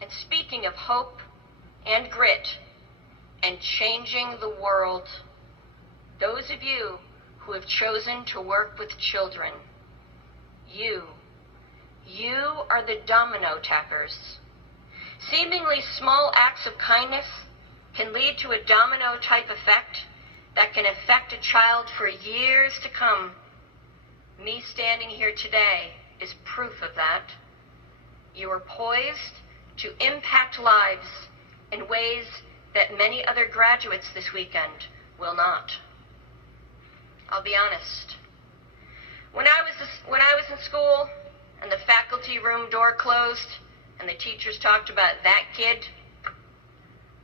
And speaking of hope and grit and changing the world, those of you who have chosen to work with children, you are the domino tappers. Seemingly small acts of kindness can lead to a domino-type effect that can affect a child for years to come. Me standing here today is proof of that. You are poised to impact lives in ways that many other graduates this weekend will not. I'll be honest. When I was in school and the faculty room door closed and the teachers talked about that kid,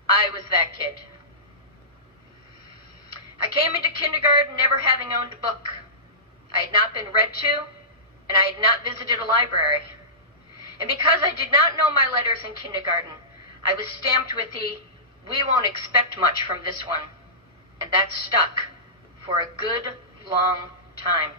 I was that kid. I came into kindergarten never having owned a book. I had not been read to, and I had not visited a library. And because I did not know my letters in kindergarten, I was stamped with the, "We won't expect much from this one." And that stuck for a good, long time.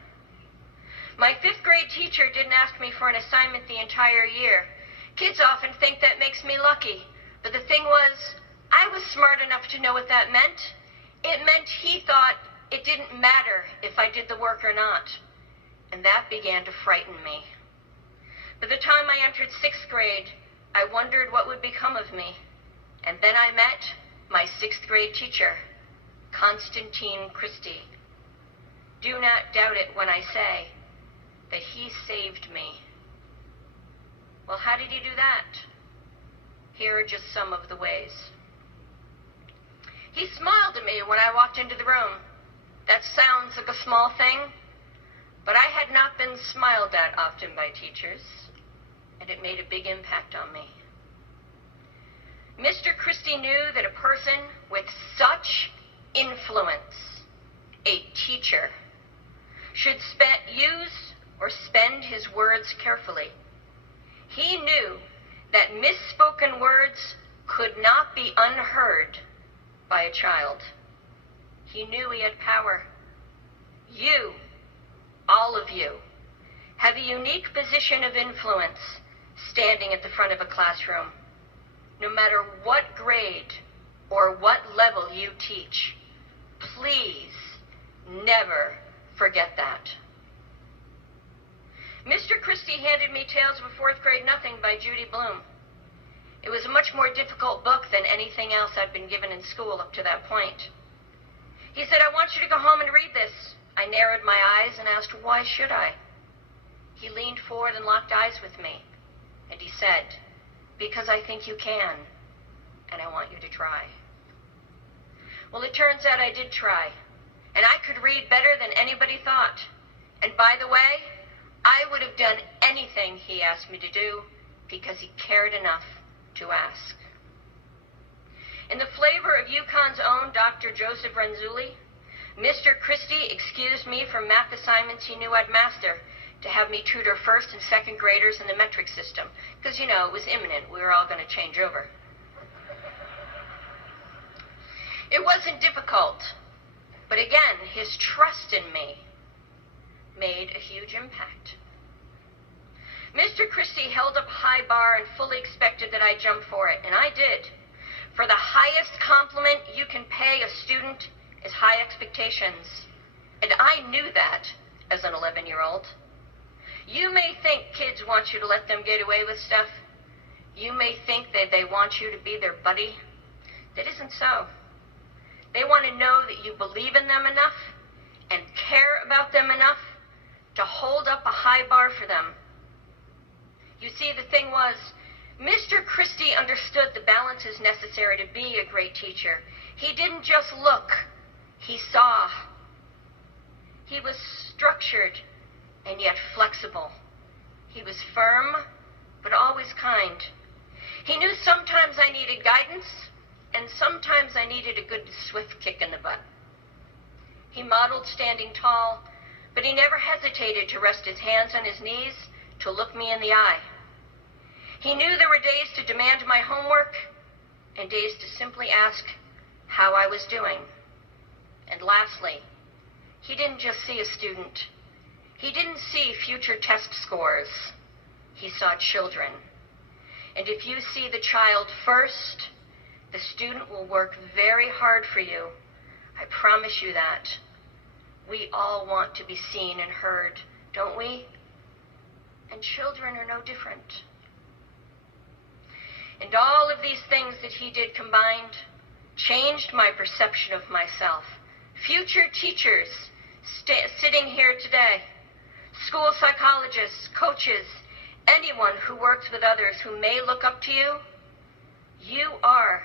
My 5th grade teacher didn't ask me for an assignment the entire year. Kids often think that makes me lucky. But the thing was, I was smart enough to know what that meant. It meant he thought it didn't matter if I did the work or not. And that began to frighten me. By the time I entered 6th grade, I wondered what would become of me. And then I met my 6th grade teacher, Constantine Christie. Do not doubt it when I say that he saved me. Well, how did he do that? Here are just some of the ways. He smiled at me when I walked into the room. That sounds like a small thing, but I had not been smiled at often by teachers, and it made a big impact on me. Mr. Christie knew that a person with such influence, a teacher, should use or spend his words carefully. He knew that misspoken words could not be unheard by a child. He knew he had power. You, all of you, have a unique position of influence standing at the front of a classroom. No matter what grade or what level you teach, please never forget that. Mr. Christie handed me Tales of a Fourth Grade Nothing by Judy Blume. It was a much more difficult book than anything else I'd been given in school up to that point. He said, "I want you to go home and read this." I narrowed my eyes and asked, "Why should I?" He leaned forward and locked eyes with me, and he said, "Because I think you can, and I want you to try." Well, it turns out I did try, and I could read better than anybody thought. And by the way, I would have done anything he asked me to do because he cared enough to ask. In the flavor of UConn's own Dr. Joseph Renzulli, Mr. Christie excused me from math assignments he knew I'd master to have me tutor 1st and 2nd graders in the metric system, because, it was imminent. We were all going to change over. It wasn't difficult, but again, his trust in me made a huge impact. Mr. Christie held up a high bar and fully expected that I jump for it, and I did. For the highest compliment you can pay a student is high expectations, and I knew that as an 11-year-old. You may think kids want you to let them get away with stuff. You may think that they want you to be their buddy. That isn't so. They want to know that you believe in them enough and care about them enough to hold up a high bar for them. You see, the thing was, Mr. Christie understood the balances necessary to be a great teacher. He didn't just look, he saw. He was structured and yet flexible. He was firm, but always kind. He knew sometimes I needed guidance, and sometimes I needed a good swift kick in the butt. He modeled standing tall, but he never hesitated to rest his hands on his knees to look me in the eye. He knew there were days to demand my homework and days to simply ask how I was doing. And lastly, he didn't just see a student. He didn't see future test scores. He saw children. And if you see the child first, the student will work very hard for you. I promise you that. We all want to be seen and heard, don't we? And children are no different. And all of these things that he did combined changed my perception of myself. Future teachers sitting here today, school psychologists, coaches, anyone who works with others who may look up to you, you are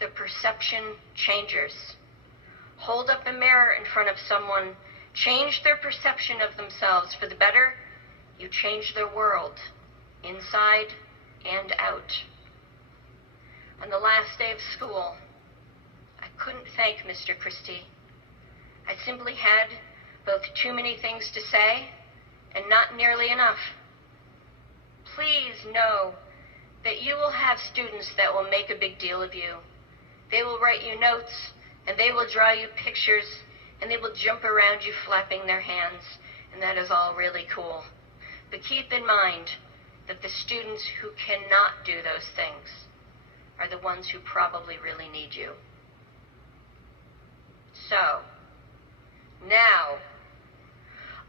the perception changers. Hold up a mirror in front of someone, change their perception of themselves for the better, you change their world, inside and out. On the last day of school, I couldn't thank Mr. Christie. I simply had both too many things to say and not nearly enough. Please know that you will have students that will make a big deal of you. They will write you notes, and they will draw you pictures, and they will jump around you flapping their hands, and that is all really cool. But keep in mind that the students who cannot do those things are the ones who probably really need you. So, now,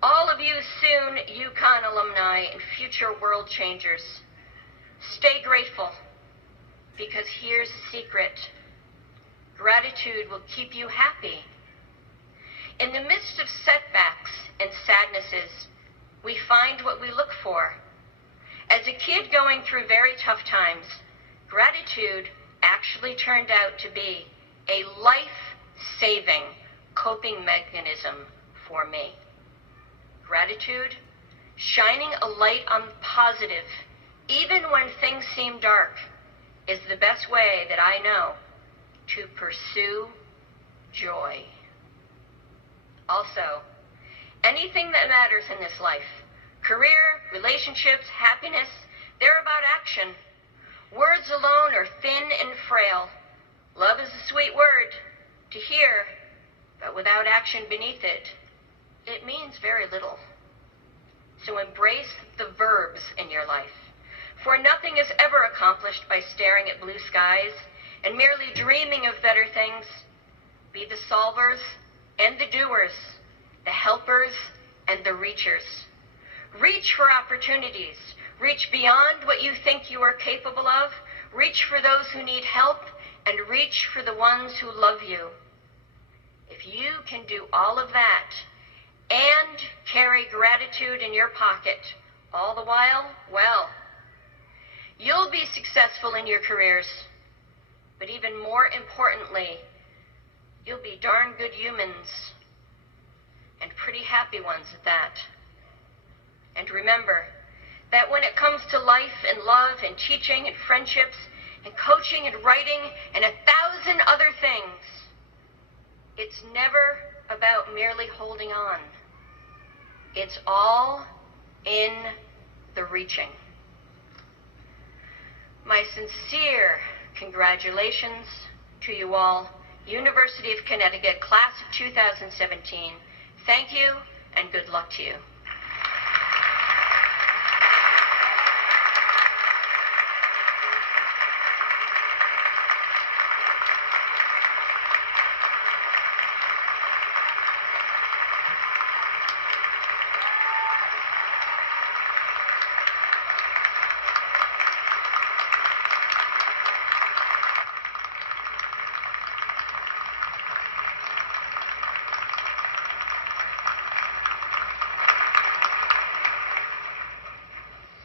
all of you soon UConn alumni and future world changers, stay grateful, because here's a secret. Gratitude will keep you happy. In the midst of setbacks and sadnesses, we find what we look for. As a kid going through very tough times, gratitude actually turned out to be a life-saving coping mechanism for me. Gratitude, shining a light on the positive, even when things seem dark, is the best way that I know to pursue joy. Also, anything that matters in this life, career, relationships, happiness, they're about action. Words alone are thin and frail. Love is a sweet word to hear, but without action beneath it, it means very little. So embrace the verbs in your life, for nothing is ever accomplished by staring at blue skies and merely dreaming of better things. Be the solvers and the doers, the helpers and the reachers. Reach for opportunities. Reach beyond what you think you are capable of. Reach for those who need help, and reach for the ones who love you. If you can do all of that and carry gratitude in your pocket all the while, well, you'll be successful in your careers. But even more importantly, you'll be darn good humans, and pretty happy ones at that. And remember that when it comes to life and love and teaching and friendships and coaching and writing and 1,000 other things, it's never about merely holding on. It's all in the reaching. My sincere congratulations to you all, University of Connecticut, class of 2017. Thank you, and good luck to you.